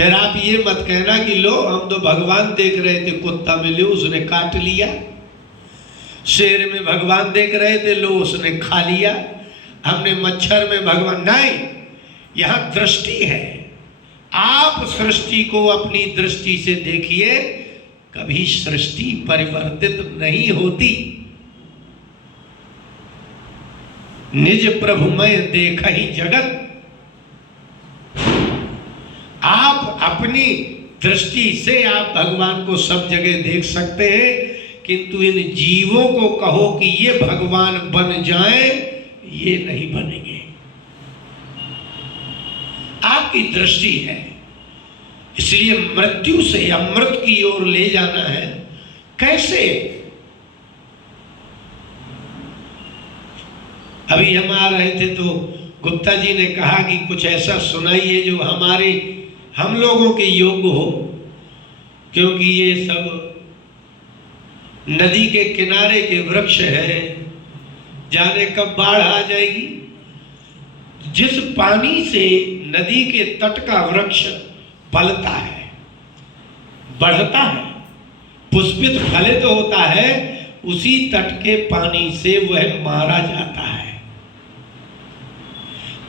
फिर आप ये मत कहना कि लो हम तो भगवान देख रहे थे, कुत्ता मिले उसने काट लिया, शेर में भगवान देख रहे थे, लो उसने खा लिया, हमने मच्छर में भगवान। नहीं, यहां दृष्टि है। आप सृष्टि को अपनी दृष्टि से देखिए, कभी सृष्टि परिवर्तित नहीं होती। निज प्रभुमय देखहि जगत। आप अपनी दृष्टि से आप भगवान को सब जगह देख सकते हैं, किंतु इन जीवों को कहो कि ये भगवान बन जाए, ये नहीं बनेंगे। आपकी दृष्टि है, इसलिए मृत्यु से अमृत की ओर ले जाना है। कैसे? अभी हम आ रहे थे तो गुप्ता जी ने कहा कि कुछ ऐसा सुनाइए जो हम लोगों के योग्य हो, क्योंकि ये सब नदी के किनारे के वृक्ष है, जाने कब बाढ़ आ जाएगी। जिस पानी से नदी के तट का वृक्ष फलता है, बढ़ता है, पुष्पित फलित होता है, उसी तट के पानी से वह मारा जाता है।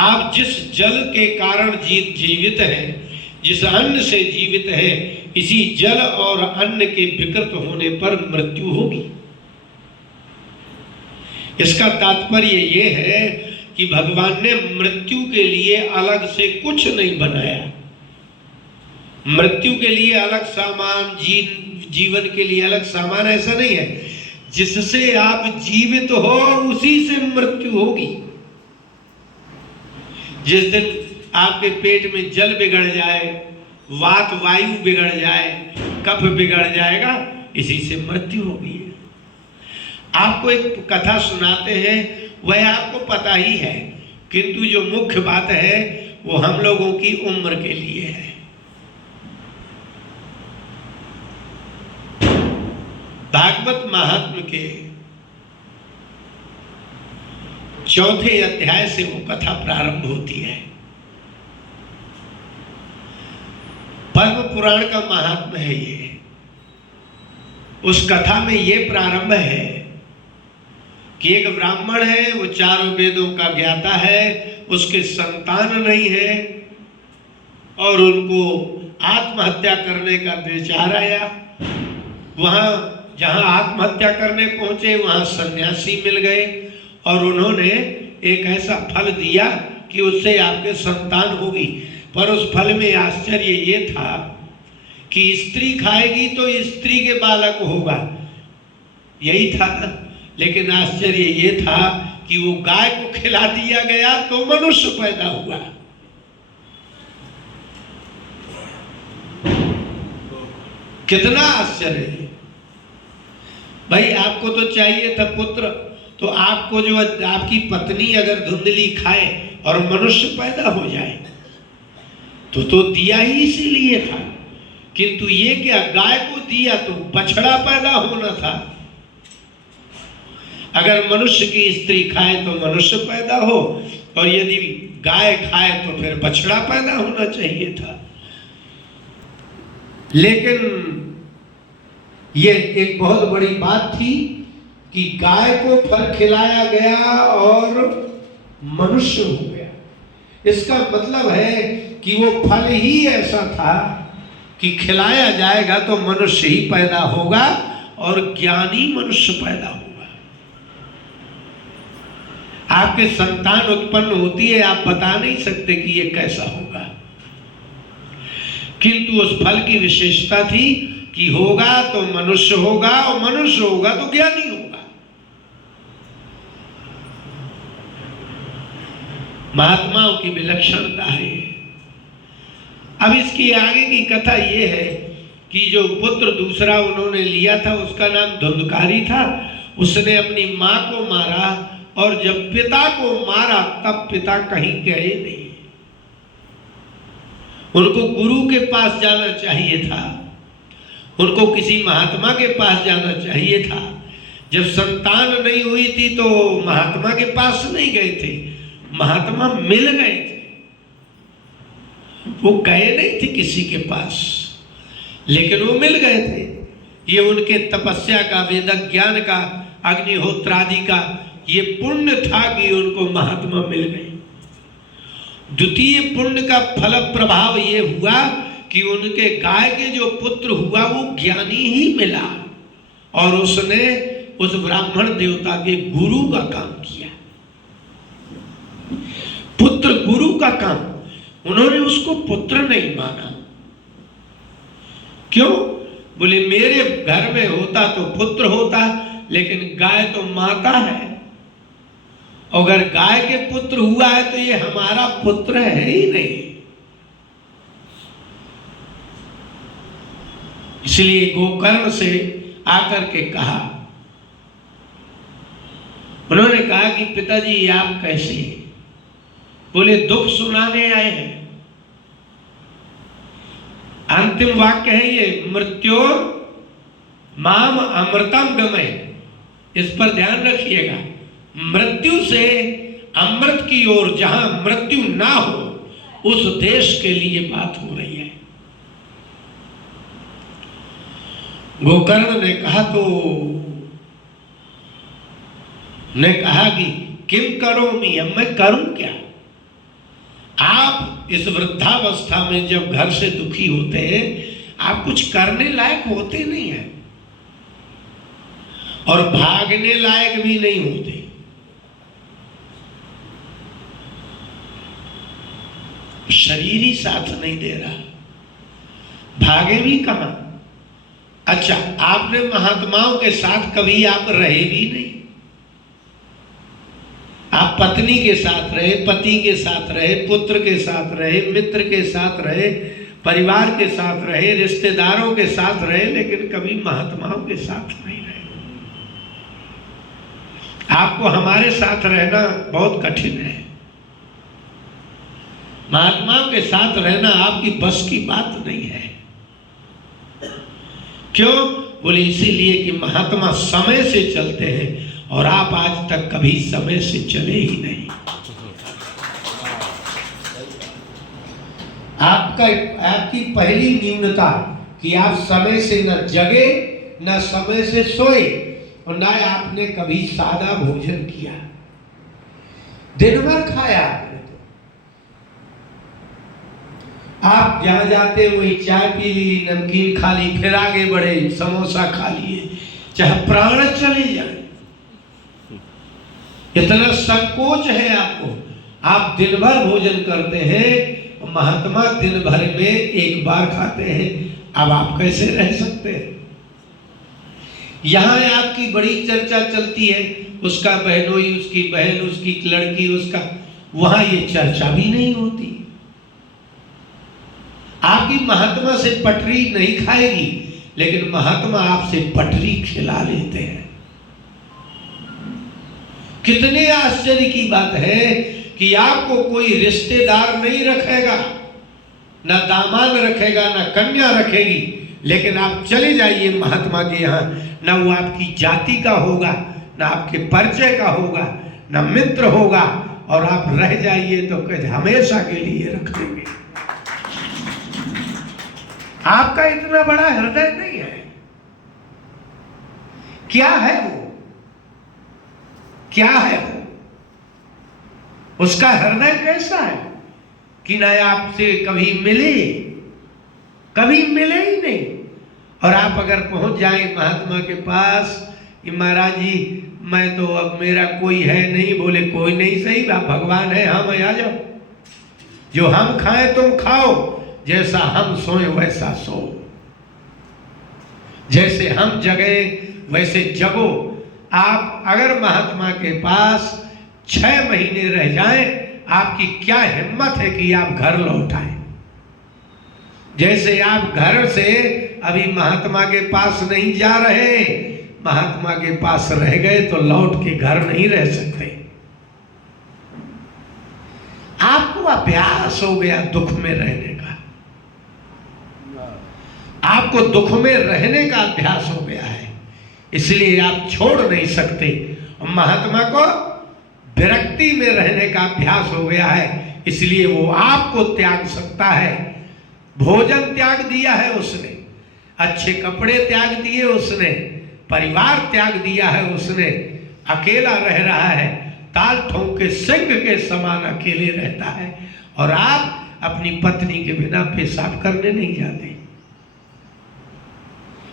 आप जिस जल के कारण जीवित हैं, जिस अन्न से जीवित है, इसी जल और अन्न के विकृत होने पर मृत्यु होगी। इसका तात्पर्य ये है कि भगवान ने मृत्यु के लिए अलग से कुछ नहीं बनाया। मृत्यु के लिए अलग सामान, जीवन के लिए अलग सामान, ऐसा नहीं है। जिससे आप जीवित हो उसी से मृत्यु होगी। जिस दिन आपके पेट में जल बिगड़ जाए, वात वायु बिगड़ जाए, कफ बिगड़ जाएगा, इसी से मृत्यु होगी। आपको एक कथा सुनाते हैं, वह आपको पता ही है, किंतु जो मुख्य बात है वो हम लोगों की उम्र के लिए है। भागवत महात्म्य के 4थे अध्याय से वो कथा प्रारंभ होती है। पद्म पुराण का महात्म्य है ये। उस कथा में ये प्रारंभ है कि एक ब्राह्मण है, वो चारों वेदों का ज्ञाता है, उसके संतान नहीं है और उनको आत्महत्या करने का विचार आया। वहां जहां आत्महत्या करने पहुंचे वहां सन्यासी मिल गए और उन्होंने एक ऐसा फल दिया कि उससे आपके संतान होगी। पर उस फल में आश्चर्य ये था कि स्त्री खाएगी तो स्त्री के बालक होगा, यही था। लेकिन आश्चर्य ये था कि वो गाय को खिला दिया गया तो मनुष्य पैदा हुआ। कितना आश्चर्य है भाई। आपको तो चाहिए था पुत्र, तो आपको जो आपकी पत्नी अगर धुंधली खाए और मनुष्य पैदा हो जाए तो दिया ही इसीलिए था। किंतु ये क्या, गाय को दिया तो बछड़ा पैदा होना था। अगर मनुष्य की स्त्री खाए तो मनुष्य पैदा हो, और यदि गाय खाए तो फिर बछड़ा पैदा होना चाहिए था। लेकिन ये एक बहुत बड़ी बात थी कि गाय को फल खिलाया गया और मनुष्य हो गया। इसका मतलब है कि वो फल ही ऐसा था कि खिलाया जाएगा तो मनुष्य ही पैदा होगा और ज्ञानी मनुष्य पैदा होगा। आपके संतान उत्पन्न होती है, आप बता नहीं सकते कि ये कैसा होगा, किंतु उस फल की विशेषता थी कि होगा तो मनुष्य होगा और मनुष्य होगा तो ज्ञानी होगा। महात्माओं की विलक्षणता है। अब इसकी आगे की कथा यह है कि जो पुत्र दूसरा उन्होंने लिया था उसका नाम धुंधकारी था। उसने अपनी मां को मारा और जब पिता को मारा तब पिता कहीं गए नहीं। उनको गुरु के पास जाना चाहिए था, उनको किसी महात्मा के पास जाना चाहिए था। जब संतान नहीं हुई थी तो महात्मा के पास नहीं गए थे, महात्मा मिल गए थे वो गए नहीं थे किसी के पास, लेकिन वो मिल गए थे। ये उनके तपस्या का, वेद ज्ञान का, अग्निहोत्रादि का ये पुण्य था कि उनको महात्मा मिल गए। द्वितीय पुण्य का फल प्रभाव ये हुआ कि उनके गाय के जो पुत्र हुआ वो ज्ञानी ही मिला, और उसने उस ब्राह्मण देवता के गुरु का काम किया। पुत्र गुरु का काम, उन्होंने उसको पुत्र नहीं माना। क्यों? बोले मेरे घर में होता तो पुत्र होता, लेकिन गाय तो माता है, अगर गाय के पुत्र हुआ है तो ये हमारा पुत्र है ही नहीं। इसलिए गोकर्ण से आकर के कहा, उन्होंने कहा कि पिताजी आप कैसे? बोले दुख सुनाने आए हैं। अंतिम वाक्य है ये, मृत्योर माम अमृतम गमय। इस पर ध्यान रखिएगा, मृत्यु से अमृत की ओर, जहां मृत्यु ना हो उस देश के लिए बात हो रही है। गोकर्ण ने कहा ने कहा कि किम करो मैं करूं क्या? आप इस वृद्धावस्था में जब घर से दुखी होते हैं, आप कुछ करने लायक होते नहीं हैं और भागने लायक भी नहीं होते। शरीर ही साथ नहीं दे रहा, भागे भी कहां? अच्छा, आपने महात्माओं के साथ कभी आप रहे भी नहीं। आप पत्नी के साथ रहे, पति के साथ रहे, पुत्र के साथ रहे, मित्र के साथ रहे, परिवार के साथ रहे, रिश्तेदारों के साथ रहे, लेकिन कभी महात्माओं के साथ नहीं रहे। आपको हमारे साथ रहना बहुत कठिन है। महात्माओं के साथ रहना आपकी बस की बात नहीं है। क्यों? बोले इसीलिए कि महात्मा समय से चलते हैं और आप आज तक कभी समय से चले ही नहीं। आपकी पहली न्यूनता कि आप समय से न जगे, न समय से सोए, और न आपने कभी सादा भोजन किया। दिन भर खाया आपने तो, आप जहां जाते वही चाय पी ली, नमकीन खा ली, फिर आगे बढ़े, समोसा खा लिए, चाहे प्राण चले जाए। इतना संकोच है आपको। आप दिन भर भोजन करते हैं, महात्मा दिन भर में एक बार खाते हैं। अब आप कैसे रह सकते हैं? यहां आपकी बड़ी चर्चा चलती है, उसका बहनोई, उसकी बहन, उसकी लड़की, उसका, वहां ये चर्चा भी नहीं होती। आपकी महात्मा से पटरी नहीं खाएगी, लेकिन महात्मा आपसे पटरी खिला लेते हैं। कितने आश्चर्य की बात है कि आपको कोई रिश्तेदार नहीं रखेगा, ना दामाद रखेगा, ना कन्या रखेगी, लेकिन आप चले जाइए महात्मा के यहाँ, ना वो आपकी जाति का होगा, ना आपके परिचय का होगा, ना मित्र होगा, और आप रह जाइए तो हमेशा के लिए रख देंगे। आपका इतना बड़ा हृदय नहीं है। क्या है वो? क्या है वो? उसका हृदय कैसा है कि ना आपसे कभी मिले ही नहीं। और आप अगर पहुंच जाए महात्मा के पास कि महाराज जी मैं तो अब मेरा कोई है नहीं, बोले कोई नहीं सही, आप भगवान है, हम आ जाओ, जो हम खाएं तुम खाओ, जैसा हम सोए वैसा सो, जैसे हम जगे वैसे जगो। आप अगर महात्मा के पास 6 महीने रह जाएं, आपकी क्या हिम्मत है कि आप घर लौट आए? जैसे आप घर से अभी महात्मा के पास नहीं जा रहे, महात्मा के पास रह गए तो लौट के घर नहीं रह सकते। आपको अभ्यास हो गया दुख में रहने का, आपको दुख में रहने का अभ्यास हो गया है, इसलिए आप छोड़ नहीं सकते। महात्मा को विरक्ति में रहने का अभ्यास हो गया है इसलिए वो आपको त्याग सकता है। भोजन त्याग दिया है उसने, अच्छे कपड़े त्याग दिए उसने, परिवार त्याग दिया है उसने, अकेला रह रहा है, ताल ठोंक के सिंह के समान अकेले रहता है। और आप अपनी पत्नी के बिना पेशाब करने नहीं जाते,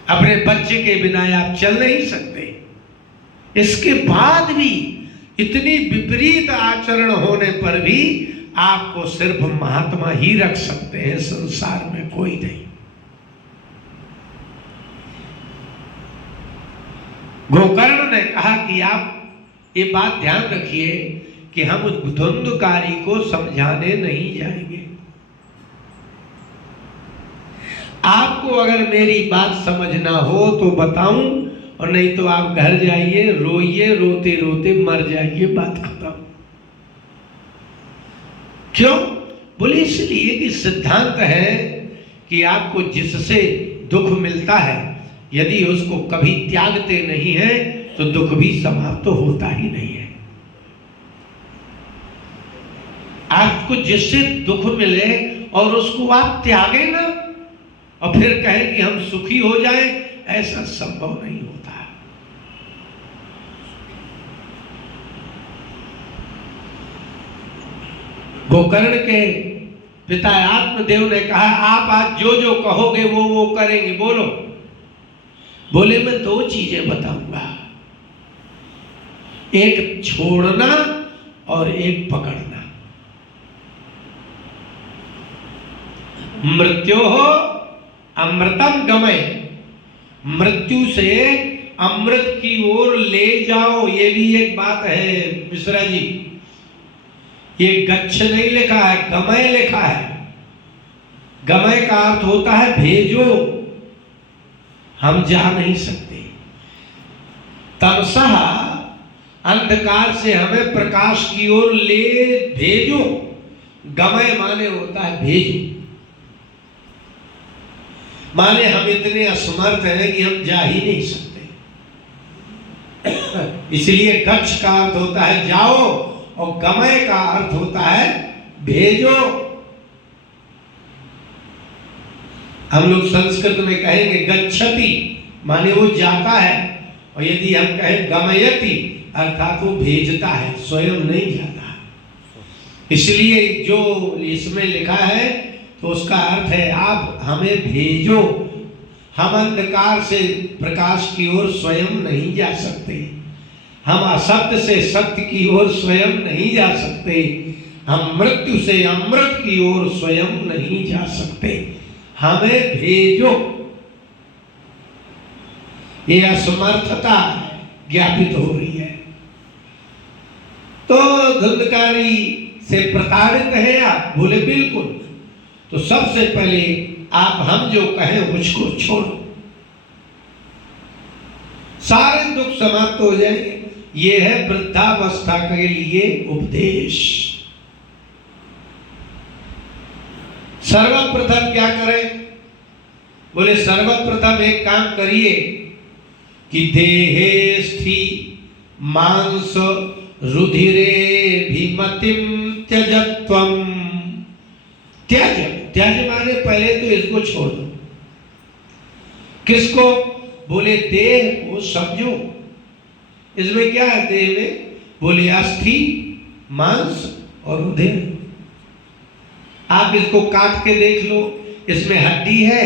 अपने बच्चे के बिना आप चल नहीं सकते। इसके बाद भी इतनी विपरीत आचरण होने पर भी आपको सिर्फ महात्मा ही रख सकते हैं, संसार में कोई नहीं। गोकर्ण ने कहा कि आप ये बात ध्यान रखिए कि हम उस धुंधकारी को समझाने नहीं जाएंगे। आपको अगर मेरी बात समझना हो तो बताऊं, और नहीं तो आप घर जाइए, रोइए, रोते रोते मर जाइए, बात खत्म। क्यों? बोले इसलिए कि सिद्धांत है कि आपको जिससे दुख मिलता है, यदि उसको कभी त्यागते नहीं है तो दुख भी समाप्त तो होता ही नहीं है। आपको जिससे दुख मिले और उसको आप त्यागे ना और फिर कहें कि हम सुखी हो जाएं, ऐसा संभव नहीं होता। गोकर्ण के पिता आत्मदेव ने कहा आप आज जो जो कहोगे वो करेंगे, बोलो। बोले मैं दो चीजें बताऊंगा, एक छोड़ना और एक पकड़ना। मृत्यु हो अमृतम गमय, मृत्यु से अमृत की ओर ले जाओ। ये भी एक बात है मिश्रा जी, ये गच्छ नहीं लिखा है, गमय लिखा है। गमय का अर्थ होता है भेजो, हम जा नहीं सकते। तमसा अंधकार से हमें प्रकाश की ओर ले भेजो, गमय माने होता है भेजो, माने हम इतने असमर्थ हैं कि हम जा ही नहीं सकते। इसलिए गच्छ का अर्थ होता है जाओ और गमय का अर्थ होता है भेजो। हम लोग संस्कृत में कहेंगे गच्छति माने वो जाता है, और यदि हम कहें गमयति अर्थात वो भेजता है, स्वयं नहीं जाता। इसलिए जो इसमें लिखा है तो उसका अर्थ है आप हमें भेजो। हम अंधकार से प्रकाश की ओर स्वयं नहीं जा सकते, हम असत्य से सत्य की ओर स्वयं नहीं जा सकते, हम मृत्यु से अमृत की ओर स्वयं नहीं जा सकते, हमें भेजो। ये असमर्थता ज्ञापित हो रही है। तो धुंधकारी से प्रताड़ित है आप? बोले बिल्कुल। तो सबसे पहले आप हम जो कहें उसको छोड़ो, सारे दुख समाप्त हो जाएंगे। ये है वृद्धावस्था के लिए उपदेश। सर्वप्रथम क्या करें? बोले सर्वप्रथम एक काम करिए कि देहे स्थि मांस रुधिरे भीमतिम त्यजत्वम। त्याज, त्याज माने पहले तो इसको छोड़ दो। किसको? बोले देह को समझो। इसमें क्या है देह में? बोले अस्थि, मांस और रुधिर। आप इसको काट के देख लो, इसमें हड्डी है,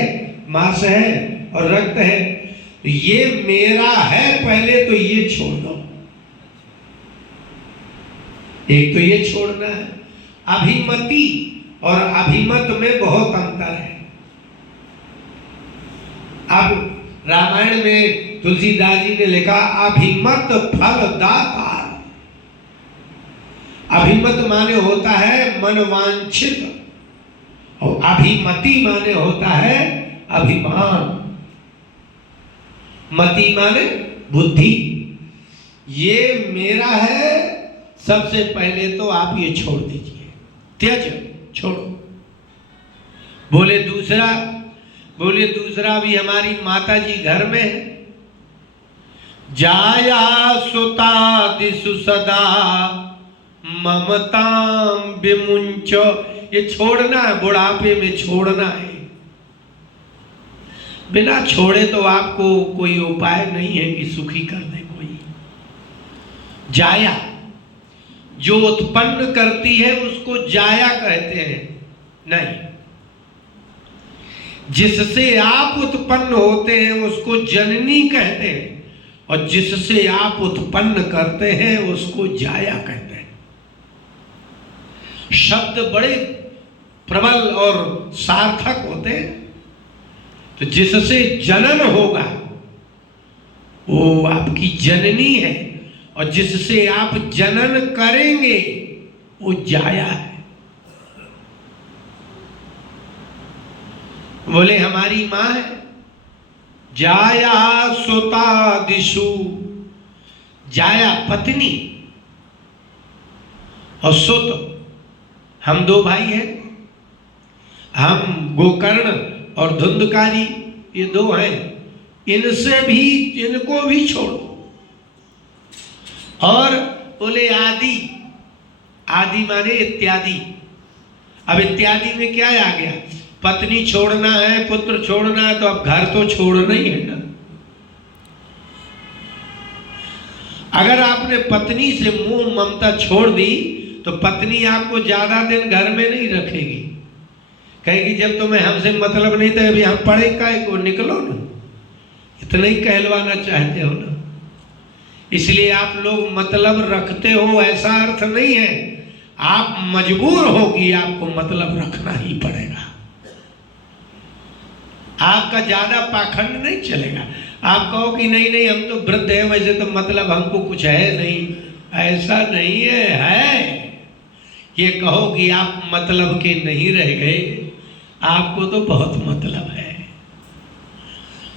मांस है और रक्त है। तो ये मेरा है, पहले तो ये छोड़ दो। एक तो ये छोड़ना है। अभिमति और अभिमत में बहुत अंतर है। अब रामायण में तुलसीदास जी ने लिखा अभिमत फल दाता। अभिमत माने होता है मनवांछित और अभिमति माने होता है अभिमान। मति माने बुद्धि। ये मेरा है, सबसे पहले तो आप ये छोड़ दीजिए, त्यज, छोड़ो। बोले दूसरा? बोले दूसरा भी हमारी माता जी घर में है। जाया सुता दिसु सदा ममताम विमुंच, ये छोड़ना है, बुढ़ापे में छोड़ना है। बिना छोड़े तो आपको कोई उपाय नहीं है कि सुखी कर दे कोई। जाया जो उत्पन्न करती है उसको जाया कहते हैं। नहीं, जिससे आप उत्पन्न होते हैं उसको जननी कहते हैं, और जिससे आप उत्पन्न करते हैं उसको जाया कहते हैं। शब्द बड़े प्रबल और सार्थक होते हैं। तो जिससे जनन होगा वो आपकी जननी है, और जिससे आप जनन करेंगे वो जाया है। बोले हमारी मां है, जाया सुता दिशु, जाया पत्नी और सुत, हम दो भाई हैं। हम गोकर्ण और धुंधकारी ये दो हैं, इनसे भी, इनको भी छोड़ो। और बोले आदि, आदि माने इत्यादि। अब इत्यादि में क्या आ गया? पत्नी छोड़ना है, पुत्र छोड़ना है, तो अब घर तो छोड़ना ही है ना। अगर आपने पत्नी से मोह ममता छोड़ दी तो पत्नी आपको ज्यादा दिन घर में नहीं रखेगी। कहेगी जब तुम्हें हमसे मतलब नहीं था, अभी हम पढ़े काहे को, निकलो ना। इतना ही कहलवाना चाहते हो ना। इसलिए आप लोग मतलब रखते हो ऐसा अर्थ नहीं है, आप मजबूर हो कि आपको मतलब रखना ही पड़ेगा। आपका ज्यादा पाखंड नहीं चलेगा। आप कहो कि नहीं नहीं हम तो वृद्ध है, वैसे तो मतलब हमको कुछ है नहीं, ऐसा नहीं है। ये कहो कि आप मतलब के नहीं रह गए, आपको तो बहुत मतलब है।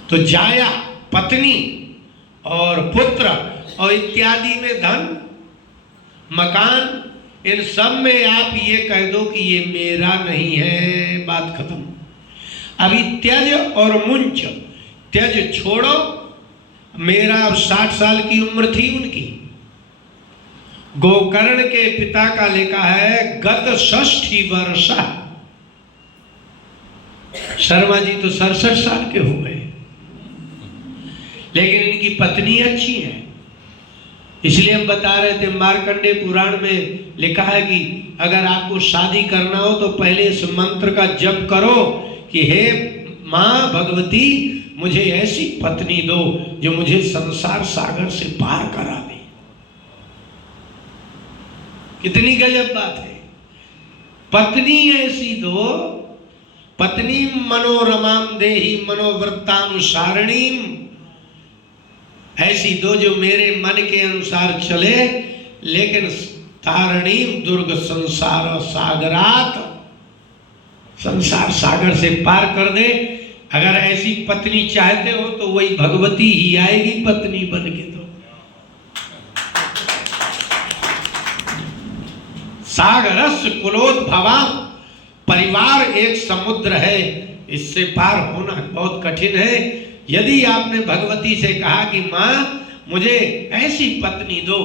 तो जाया पत्नी और पुत्र और इत्यादि में धन, मकान, इन सब में आप ये कह दो कि ये मेरा नहीं है, बात खत्म। अभी त्यज और मुंच, त्यज छोड़ो, मेरा अब 60 साल की उम्र थी उनकी। गोकर्ण के पिता का लिखा है गत 60 वर्षा, शर्मा जी तो 67 साल के हो गए, लेकिन इनकी पत्नी अच्छी है। इसलिए हम बता रहे थे, मार्कंडेय पुराण में लिखा है कि अगर आपको शादी करना हो तो पहले इस मंत्र का जप करो कि हे मां भगवती, मुझे ऐसी पत्नी दो जो मुझे संसार सागर से पार करा दे। कितनी गजब बात है। पत्नी ऐसी दो, पत्नी मनोरमाम देहि मनोवृत्तानुसारिणीम, ऐसी दो जो मेरे मन के अनुसार चले, लेकिन तारणीम दुर्ग संसार सागरात, संसार सागर से पार कर दे। अगर ऐसी पत्नी चाहते हो तो वही भगवती ही आएगी पत्नी बन के। तो सागरस्य कुलोद्भवा, परिवार एक समुद्र है, इससे पार होना बहुत कठिन है। यदि आपने भगवती से कहा कि मां मुझे ऐसी पत्नी दो